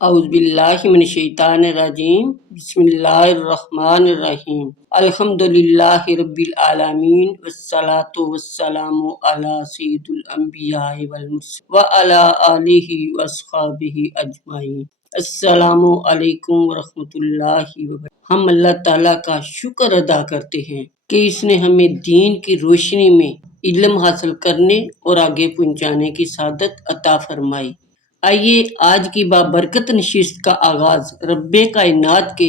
اعوذ باللہ من الشیطان الرجیم بسم اللہ الرحمن الرحیم الحمدللہ رب العالمین والصلاة والسلام علی سید الانبیاء والمرسلین وعلی آلہ واصحابہ اجمعین۔ السلام علیکم ورحمۃ اللہ وبرکاتہ۔ ہم اللہ تعالیٰ کا شکر ادا کرتے ہیں کہ اس نے ہمیں دین کی روشنی میں علم حاصل کرنے اور آگے پہنچانے کی سعادت عطا فرمائی۔ آئیے آج کی بابرکت نشست کا آغاز رب کائنات کے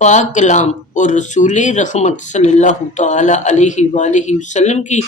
پاک کلام اور رسول رحمت صلی اللہ تعالی علیہ وآلہ وسلم کی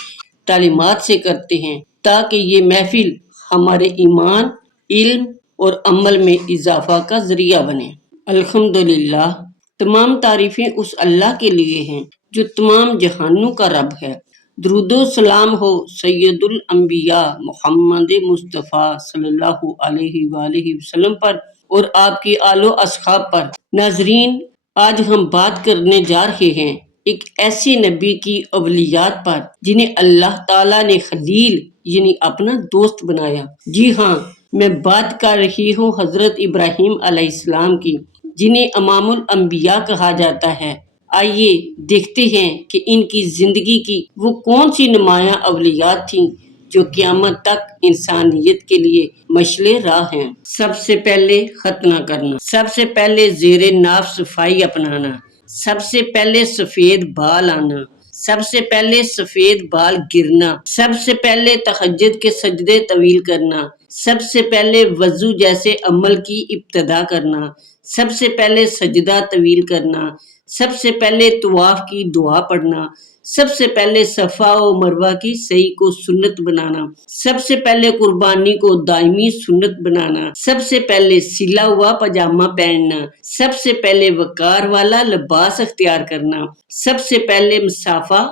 تعلیمات سے کرتے ہیں تاکہ یہ محفل ہمارے ایمان، علم اور عمل میں اضافہ کا ذریعہ بنے۔ الحمدللہ، تمام تعریفیں اس اللہ کے لیے ہیں جو تمام جہانوں کا رب ہے۔ درود و سلام ہو سید الانبیاء محمد مصطفیٰ صلی اللہ علیہ وآلہ وسلم پر اور آپ کی آل و اصحاب پر۔ ناظرین، آج ہم بات کرنے جا رہے ہیں ایک ایسی نبی کی اولیات پر جنہیں اللہ تعالیٰ نے خلیل یعنی اپنا دوست بنایا۔ جی ہاں، میں بات کر رہی ہوں حضرت ابراہیم علیہ السلام کی، جنہیں امام الانبیاء کہا جاتا ہے۔ آئیے دیکھتے ہیں کہ ان کی زندگی کی وہ کون سی نمایاں اولیات تھیں جو قیامت تک انسانیت کے لیے مشعل راہ ہیں۔ سب سے پہلے ختنہ کرنا، سب سے پہلے زیر ناف صفائی اپنانا، سب سے پہلے سفید بال آنا، سب سے پہلے سفید بال گرنا، سب سے پہلے تہجد کے سجدے طویل کرنا، سب سے پہلے وضو جیسے عمل کی ابتدا کرنا، سب سے پہلے سجدہ طویل کرنا، سب سے پہلے طواف کی دعا پڑھنا، سب سے پہلے صفا و مروہ کی سعی کو سنت بنانا، سب سے پہلے قربانی کو دائمی سنت بنانا، سب سے پہلے سلا ہوا پاجامہ پہننا، سب سے پہلے وقار والا لباس اختیار کرنا، سب سے پہلے مصافحہ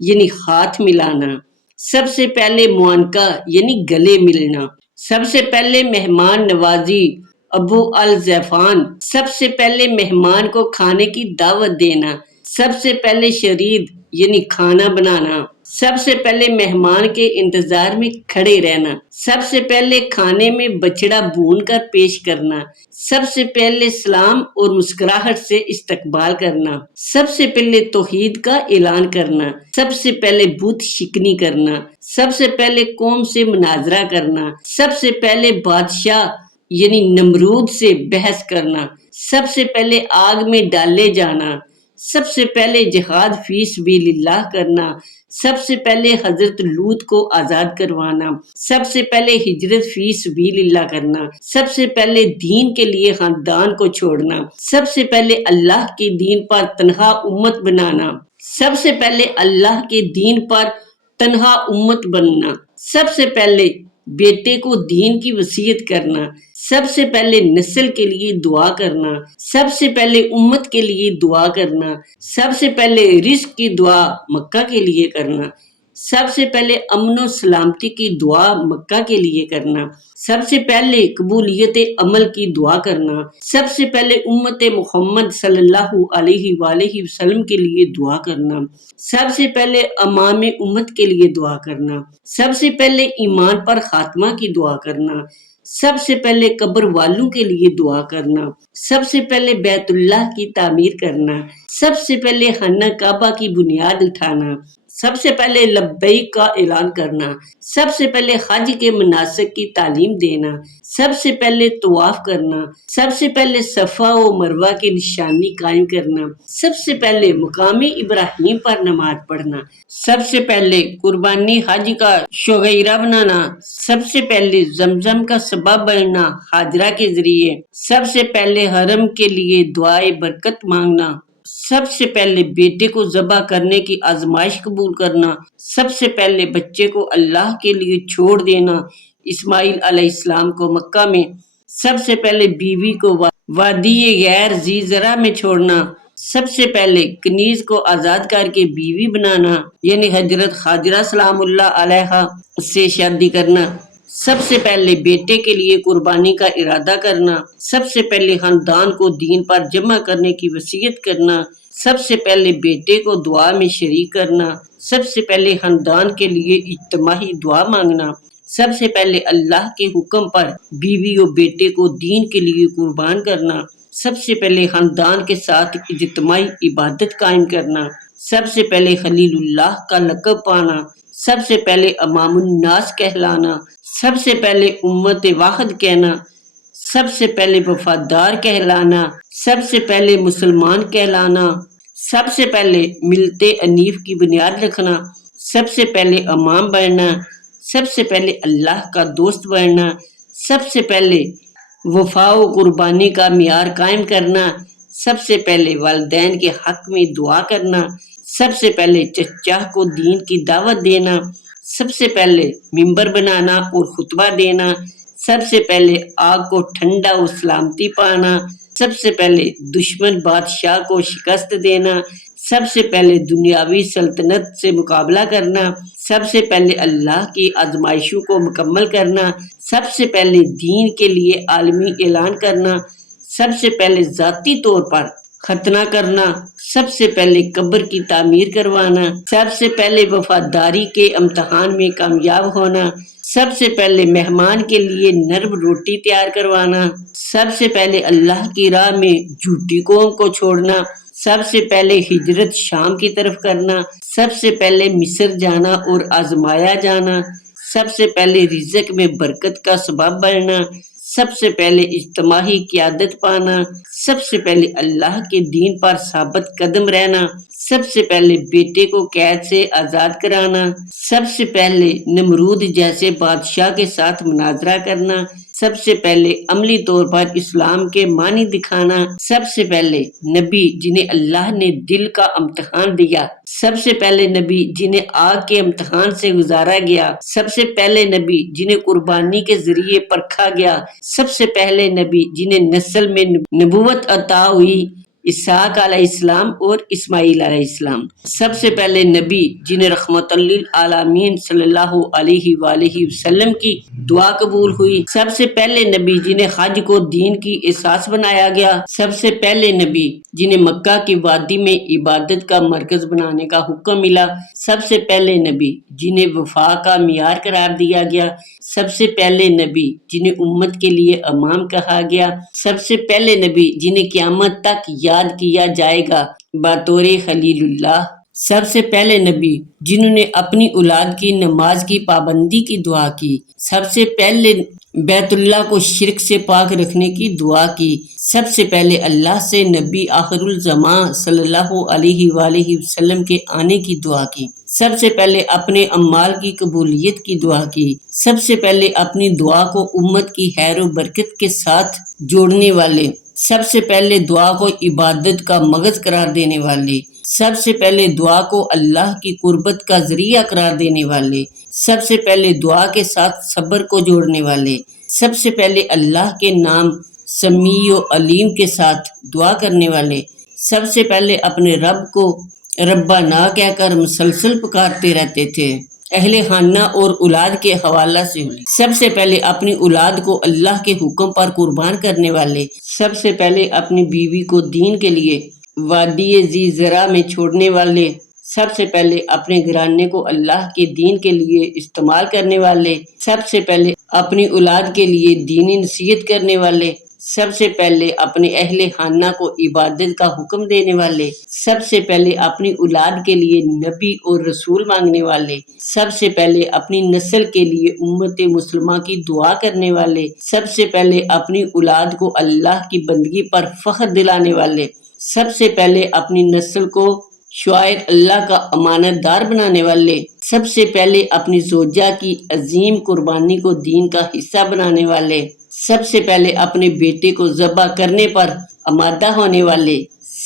یعنی ہاتھ ملانا، سب سے پہلے معانقہ یعنی گلے ملنا، سب سے پہلے مہمان نوازی ابو الضیفان، سب سے پہلے مہمان کو کھانے کی دعوت دینا، سب سے پہلے شرید یعنی کھانا بنانا، سب سے پہلے مہمان کے انتظار میں کھڑے رہنا، سب سے پہلے کھانے میں بچڑا بھون کر پیش کرنا، سب سے پہلے سلام اور مسکراہٹ سے استقبال کرنا، سب سے پہلے توحید کا اعلان کرنا، سب سے پہلے بت شکنی کرنا، سب سے پہلے قوم سے مناظرہ کرنا، سب سے پہلے بادشاہ یعنی نمرود سے بحث کرنا، سب سے پہلے آگ میں ڈالے جانا، سب سے پہلے جہاد فی سبیل اللہ کرنا، سب سے پہلے حضرت لوط کو آزاد کروانا، سب سے پہلے ہجرت فی سبیل اللہ کرنا، سب سے پہلے دین کے لیے خاندان کو چھوڑنا، سب سے پہلے اللہ کے دین پر تنہا امت بنانا، سب سے پہلے اللہ کے دین پر تنہا امت بننا، سب سے پہلے بیٹے کو دین کی وصیت کرنا، سب سے پہلے نسل کے لیے دعا کرنا، سب سے پہلے امت کے لیے دعا کرنا، سب سے پہلے رزق کی دعا مکہ کے لیے کرنا، سب سے پہلے امن و سلامتی کی دعا مکہ کے لیے کرنا، سب سے پہلے قبولیت عمل کی دعا کرنا، سب سے پہلے امت محمد صلی اللہ علیہ وآلہ وسلم کے لیے دعا کرنا، سب سے پہلے امام امت کے لیے دعا کرنا، سب سے پہلے ایمان پر خاتمہ کی دعا کرنا، سب سے پہلے قبر والوں کے لیے دعا کرنا، سب سے پہلے بیت اللہ کی تعمیر کرنا، سب سے پہلے خانہ کعبہ کی بنیاد اٹھانا، سب سے پہلے لبیک کا اعلان کرنا، سب سے پہلے حج کے مناسک کی تعلیم دینا، سب سے پہلے طواف کرنا، سب سے پہلے صفا و مروہ کی نشانی قائم کرنا، سب سے پہلے مقام ابراہیم پر نماز پڑھنا، سب سے پہلے قربانی حج کا شعیرہ بنانا، سب سے پہلے زمزم کا سبب بننا حاجرہ کے ذریعے، سب سے پہلے حرم کے لیے دعائے برکت مانگنا، سب سے پہلے بیٹے کو ذبح کرنے کی آزمائش قبول کرنا، سب سے پہلے بچے کو اللہ کے لیے چھوڑ دینا اسماعیل علیہ السلام کو مکہ میں، سب سے پہلے بیوی کو وادی غیر ذی زرع میں چھوڑنا، سب سے پہلے کنیز کو آزاد کر کے بیوی بنانا یعنی حضرت خاجرہ سلام اللہ علیہا سے شادی کرنا، سب سے پہلے بیٹے کے لیے قربانی کا ارادہ کرنا، سب سے پہلے خاندان کو دین پر جمع کرنے کی وصیت کرنا، سب سے پہلے بیٹے کو دعا میں شریک کرنا، سب سے پہلے خاندان کے لیے اجتماعی دعا مانگنا، سب سے پہلے اللہ کے حکم پر بیوی و بیٹے کو دین کے لیے قربان کرنا، سب سے پہلے خاندان کے ساتھ اجتماعی عبادت قائم کرنا، سب سے پہلے خلیل اللہ کا لقب پانا، سب سے پہلے امام الناس کہلانا، سب سے پہلے امت واحد کہنا، سب سے پہلے وفادار کہلانا، سب سے پہلے مسلمان کہلانا، سب سے پہلے ملت انیف کی بنیاد رکھنا، سب سے پہلے امام بننا، سب سے پہلے اللہ کا دوست بننا، سب سے پہلے وفا و قربانی کا معیار قائم کرنا، سب سے پہلے والدین کے حق میں دعا کرنا، سب سے پہلے چچا کو دین کی دعوت دینا، سب سے پہلے ممبر بنانا اور خطبہ دینا، سب سے پہلے آگ کو ٹھنڈا و سلامتی پانا، سب سے پہلے دشمن بادشاہ کو شکست دینا، سب سے پہلے دنیاوی سلطنت سے مقابلہ کرنا، سب سے پہلے اللہ کی آزمائشوں کو مکمل کرنا، سب سے پہلے دین کے لیے عالمی اعلان کرنا، سب سے پہلے ذاتی طور پر ختنہ کرنا، سب سے پہلے قبر کی تعمیر کروانا، سب سے پہلے وفاداری کے امتحان میں کامیاب ہونا، سب سے پہلے مہمان کے لیے نرم روٹی تیار کروانا، سب سے پہلے اللہ کی راہ میں جھوٹی قوم کو چھوڑنا، سب سے پہلے ہجرت شام کی طرف کرنا، سب سے پہلے مصر جانا اور آزمایا جانا، سب سے پہلے رزق میں برکت کا سبب بننا، سب سے پہلے اجتماعی قیادت پانا، سب سے پہلے اللہ کے دین پر ثابت قدم رہنا، سب سے پہلے بیٹے کو قید سے آزاد کرانا، سب سے پہلے نمرود جیسے بادشاہ کے ساتھ مناظرہ کرنا، سب سے پہلے عملی طور پر اسلام کے معنی دکھانا، سب سے پہلے نبی جنہیں اللہ نے دل کا امتحان دیا، سب سے پہلے نبی جنہیں آگ کے امتحان سے گزارا گیا، سب سے پہلے نبی جنہیں قربانی کے ذریعے پرکھا گیا، سب سے پہلے نبی جنہیں نسل میں نبوت عطا ہوئی، اسحاق علیہ السلام اور اسماعیل علیہ السلام، سب سے پہلے نبی جنہیں رحمت للعالمین صلی اللہ علیہ وآلہ وسلم کی دعا قبول ہوئی، سب سے پہلے نبی جنہیں حج کو دین کی اساس بنایا گیا، سب سے پہلے نبی جنہیں مکہ کی وادی میں عبادت کا مرکز بنانے کا حکم ملا، سب سے پہلے نبی جنہیں وفا کا معیار قرار دیا گیا، سب سے پہلے نبی جنہیں امت کے لیے امام کہا گیا، سب سے پہلے نبی جنہیں قیامت تک یاد کیا جائے گا بطور خلیل اللہ، سب سے پہلے نبی جنہوں نے اپنی اولاد کی نماز کی پابندی کی دعا کی، سب سے پہلے بیت اللہ کو شرک سے پاک رکھنے کی دعا کی، سب سے پہلے اللہ سے نبی آخر الزمان صلی اللہ علیہ وآلہ وسلم کے آنے کی دعا کی، سب سے پہلے اپنے اعمال کی قبولیت کی دعا کی، سب سے پہلے اپنی دعا کو امت کی خیر و برکت کے ساتھ جوڑنے والے، سب سے پہلے دعا کو عبادت کا مغز قرار دینے والے، سب سے پہلے دعا کو اللہ کی قربت کا ذریعہ قرار دینے والے، سب سے پہلے دعا کے ساتھ صبر کو جوڑنے والے، سب سے پہلے اللہ کے نام سمیع و علیم کے ساتھ دعا کرنے والے، سب سے پہلے اپنے رب کو ربا نہ کہہ کر مسلسل پکارتے رہتے تھے، اہل خانہ اور اولاد کے حوالہ سے سب سے پہلے اپنی اولاد کو اللہ کے حکم پر قربان کرنے والے، سب سے پہلے اپنی بیوی کو دین کے لیے وادی ذی زرع میں چھوڑنے والے، سب سے پہلے اپنے گھرانے کو اللہ کے دین کے لیے استعمال کرنے والے، سب سے پہلے اپنی اولاد کے لیے دینی نصیحت کرنے والے، سب سے پہلے اپنے اہل خانہ کو عبادت کا حکم دینے والے، سب سے پہلے اپنی اولاد کے لیے نبی اور رسول مانگنے والے، سب سے پہلے اپنی نسل کے لیے امت مسلمہ کی دعا کرنے والے، سب سے پہلے اپنی اولاد کو اللہ کی بندگی پر فخر دلانے والے، سب سے پہلے اپنی نسل کو شعائر اللہ کا امانت دار بنانے والے، سب سے پہلے اپنی زوجہ کی عظیم قربانی کو دین کا حصہ بنانے والے، سب سے پہلے اپنے بیٹے کو ذبح کرنے پر آمادہ ہونے والے،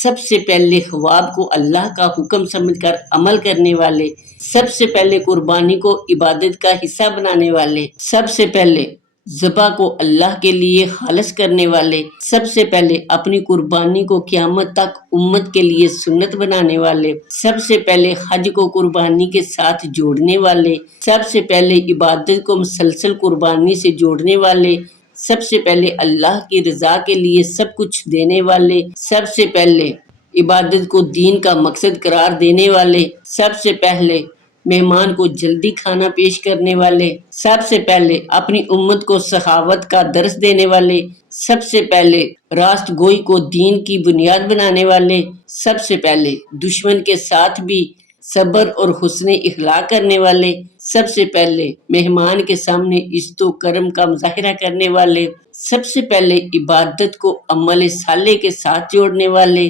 سب سے پہلے خواب کو اللہ کا حکم سمجھ کر عمل کرنے والے، سب سے پہلے قربانی کو عبادت کا حصہ بنانے والے، سب سے پہلے ذبح کو اللہ کے لیے خالص کرنے والے، سب سے پہلے اپنی قربانی کو قیامت تک امت کے لیے سنت بنانے والے، سب سے پہلے حج کو قربانی کے ساتھ جوڑنے والے، سب سے پہلے عبادت کو مسلسل قربانی سے جوڑنے والے، سب سے پہلے اللہ کی رضا کے لیے سب کچھ دینے والے، سب سے پہلے عبادت کو دین کا مقصد قرار دینے والے، سب سے پہلے مہمان کو جلدی کھانا پیش کرنے والے، سب سے پہلے اپنی امت کو سخاوت کا درس دینے والے، سب سے پہلے راست گوئی کو دین کی بنیاد بنانے والے، سب سے پہلے دشمن کے ساتھ بھی صبر اور حسن اخلاق کرنے والے، سب سے پہلے مہمان کے سامنے عزت و کرم کا مظاہرہ کرنے والے، سب سے پہلے عبادت کو عمل صالح کے ساتھ جوڑنے والے،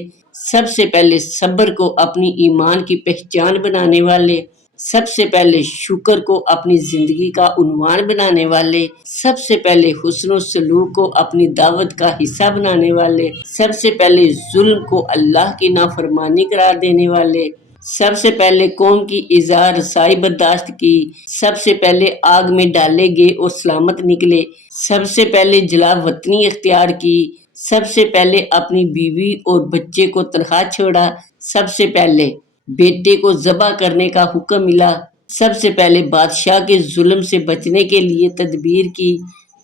سب سے پہلے صبر کو اپنی ایمان کی پہچان بنانے والے، سب سے پہلے شکر کو اپنی زندگی کا عنوان بنانے والے، سب سے پہلے حسن و سلوک کو اپنی دعوت کا حصہ بنانے والے، سب سے پہلے ظلم کو اللہ کی نافرمانی قرار دینے والے، سب سے پہلے قوم کی ایذا رسائی برداشت کی، سب سے پہلے آگ میں ڈالے گئے اور سلامت نکلے، سب سے پہلے جلا وطنی اختیار کی، سب سے پہلے اپنی بیوی اور بچے کو تنہا چھوڑا، سب سے پہلے بیٹے کو ذبح کرنے کا حکم ملا، سب سے پہلے بادشاہ کے ظلم سے بچنے کے لیے تدبیر کی،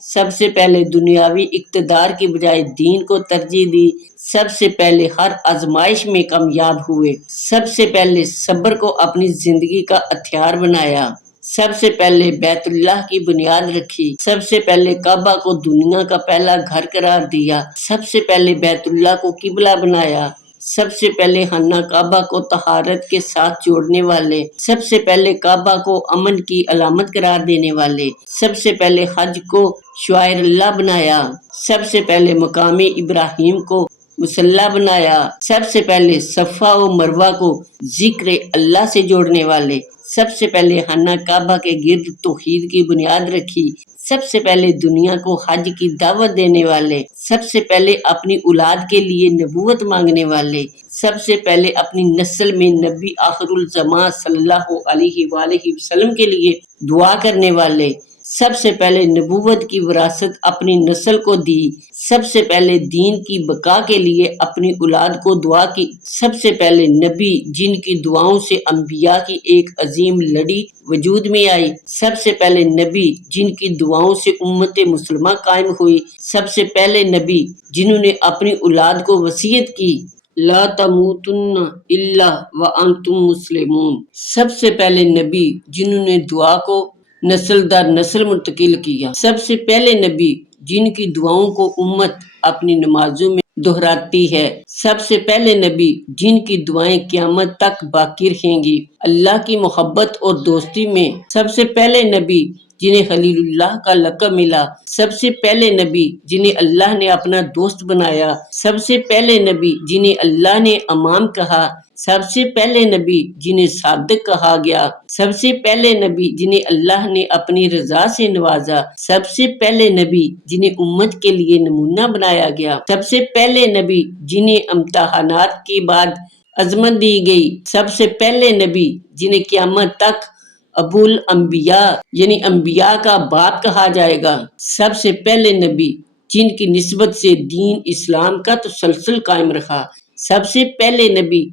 سب سے پہلے دنیاوی اقتدار کی بجائے دین کو ترجیح دی، سب سے پہلے ہر آزمائش میں کامیاب ہوئے، سب سے پہلے صبر کو اپنی زندگی کا ہتھیار بنایا، سب سے پہلے بیت اللہ کی بنیاد رکھی، سب سے پہلے کعبہ کو دنیا کا پہلا گھر قرار دیا، سب سے پہلے بیت اللہ کو قبلہ بنایا، سب سے پہلے خانہ کعبہ کو طہارت کے ساتھ جوڑنے والے، سب سے پہلے کعبہ کو امن کی علامت قرار دینے والے، سب سے پہلے حج کو شعائر اللہ بنایا، سب سے پہلے مقام ابراہیم کو مسلح بنایا، سب سے پہلے صفا و مروہ کو ذکر اللہ سے جوڑنے والے، سب سے پہلے خانہ کعبہ کے گرد توحید کی بنیاد رکھی، سب سے پہلے دنیا کو حج کی دعوت دینے والے، سب سے پہلے اپنی اولاد کے لیے نبوت مانگنے والے، سب سے پہلے اپنی نسل میں نبی آخر الزمان صلی اللہ علیہ وآلہ وسلم کے لیے دعا کرنے والے، سب سے پہلے نبوت کی وراثت اپنی نسل کو دی، سب سے پہلے دین کی بقا کے لیے اپنی اولاد کو دعا کی، سب سے پہلے نبی جن کی دعاؤں سے انبیاء کی ایک عظیم لڑی وجود میں آئی، سب سے پہلے نبی جن کی دعاؤں سے امت مسلمہ قائم ہوئی، سب سے پہلے نبی جنہوں نے اپنی اولاد کو وصیت کی لا تموتن الا وانتم مسلمون، سب سے پہلے نبی جنہوں نے دعا کو نسل در نسل منتقل کیا، سب سے پہلے نبی جن کی دعاؤں کو امت اپنی نمازوں میں دہراتی ہے، سب سے پہلے نبی جن کی دعائیں قیامت تک باقی رہیں گی، اللہ کی محبت اور دوستی میں سب سے پہلے نبی جنہیں خلیل اللہ کا لقب ملا، سب سے پہلے نبی جنہیں اللہ نے اپنا دوست بنایا، سب سے پہلے نبی جنہیں اللہ نے امام کہا، سب سے پہلے نبی جنہیں صادق کہا گیا، سب سے پہلے نبی جنہیں اللہ نے اپنی رضا سے نوازا، سب سے پہلے نبی جنہیں امت کے لیے نمونہ بنایا گیا، سب سے پہلے نبی جنہیں امتحانات کے بعد عظمت دی گئی، سب سے پہلے نبی جنہیں قیامت تک ابو الانبیاء یعنی انبیاء کا باپ کہا جائے گا، سب سے پہلے نبی جن کی نسبت سے دین اسلام کا تسلسل قائم رہا، سب سے پہلے نبی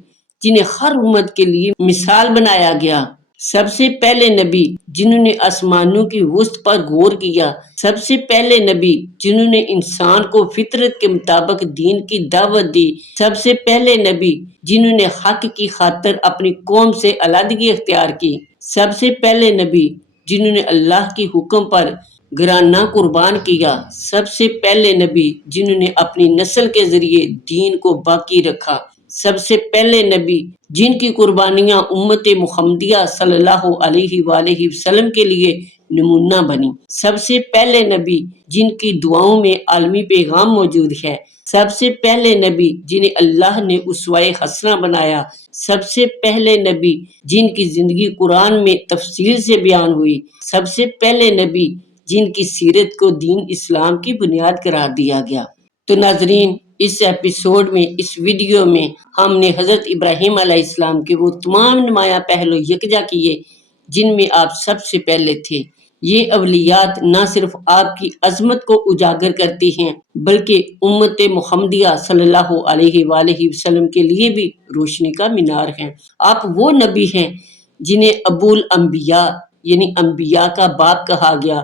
جنہیں ہر امت کے لیے مثال بنایا گیا، سب سے پہلے نبی جنہوں نے آسمانوں کی وسط پر غور کیا، سب سے پہلے نبی جنہوں نے انسان کو فطرت کے مطابق دین کی دعوت دی، سب سے پہلے نبی جنہوں نے حق کی خاطر اپنی قوم سے علیحدگی اختیار کی، سب سے پہلے نبی جنہوں نے اللہ کی حکم پر گرانہ قربان کیا، سب سے پہلے نبی جنہوں نے اپنی نسل کے ذریعے دین کو باقی رکھا، سب سے پہلے نبی جن کی قربانیاں امت محمدیہ صلی اللہ علیہ وآلہ وسلم کے لیے نمونہ بنی، سب سے پہلے نبی جن کی دعاؤں میں عالمی پیغام موجود ہے، سب سے پہلے نبی جنہیں اللہ نے اسوہ حسنہ بنایا، سب سے پہلے نبی جن کی زندگی قرآن میں تفصیل سے بیان ہوئی، سب سے پہلے نبی جن کی سیرت کو دین اسلام کی بنیاد قرار دیا گیا۔ تو ناظرین، اس ایپیسوڈ میں، اس ویڈیو میں ہم نے حضرت ابراہیم علیہ السلام کے وہ تمام نمایاں پہلو یکجا کیے جن میں آپ سب سے پہلے تھے۔ یہ اولیات نہ صرف آپ کی عظمت کو اجاگر کرتی ہیں بلکہ امت محمدیہ صلی اللہ علیہ وآلہ وسلم کے لیے بھی روشنی کا مینار ہیں۔ آپ وہ نبی ہیں جنہیں ابو الانبیاء یعنی انبیاء کا باپ کہا گیا۔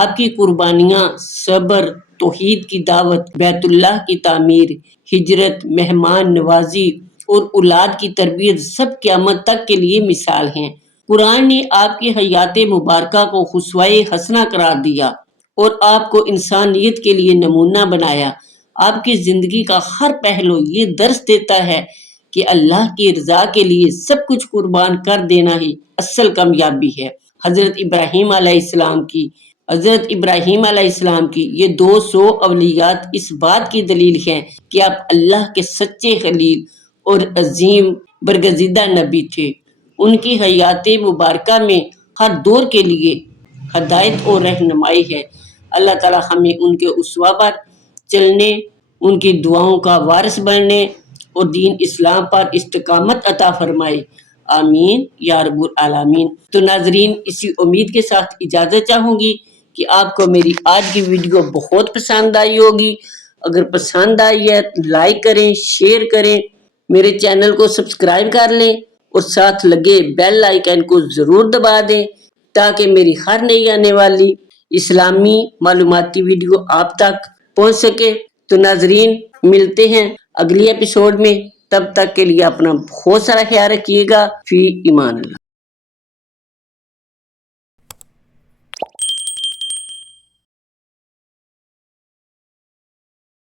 آپ کی قربانیاں، صبر، توحید کی دعوت، بیت اللہ کی تعمیر، ہجرت، مہمان نوازی اور اولاد کی تربیت سب قیامت تک کے لیے مثال ہیں۔ قرآن نے آپ کی حیات مبارکہ کو خسوائے حسنہ قرار دیا اور آپ کو انسانیت کے لیے نمونہ بنایا۔ آپ کی زندگی کا ہر پہلو یہ درس دیتا ہے کہ اللہ کی رضا کے لیے سب کچھ قربان کر دینا ہی اصل کامیابی ہے۔ حضرت ابراہیم علیہ السلام کی یہ 200 اولیات اس بات کی دلیل ہیں کہ آپ اللہ کے سچے خلیل اور عظیم برگزیدہ نبی تھے۔ ان کی حیات مبارکہ میں ہر دور کے لیے ہدایت اور رہنمائی ہے۔ اللہ تعالی ہمیں ان کے اسوہ پر چلنے، ان کی دعاؤں کا وارث بننے اور دین اسلام پر استقامت عطا فرمائے، آمین یا رب العالمین۔ تو ناظرین، اسی امید کے ساتھ اجازت چاہوں گی کہ آپ کو میری آج کی ویڈیو بہت پسند آئی ہوگی۔ اگر پسند آئی ہے لائک کریں، شیئر کریں، میرے چینل کو سبسکرائب کر لیں اور ساتھ لگے بیل آئیکن کو ضرور دبا دیں تاکہ میری ہر نئی آنے والی اسلامی معلوماتی ویڈیو آپ تک پہنچ سکے۔ تو ناظرین، ملتے ہیں اگلی ایپیسوڈ میں، تب تک کے لیے اپنا بہت سارا خیال رکھیے گا۔ فی امان اللہ۔